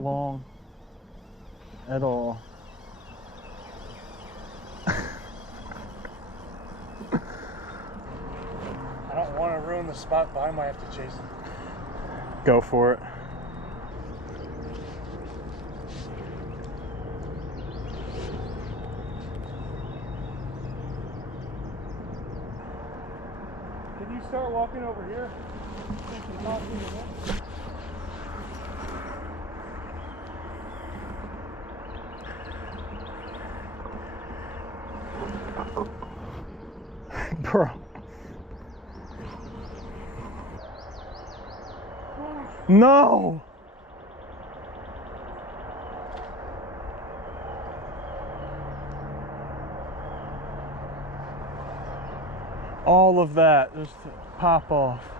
long at all. I don't want to ruin the spot, but I might have to chase him. Go for it. Can you start walking over here? Bro. No! All of that just pop off.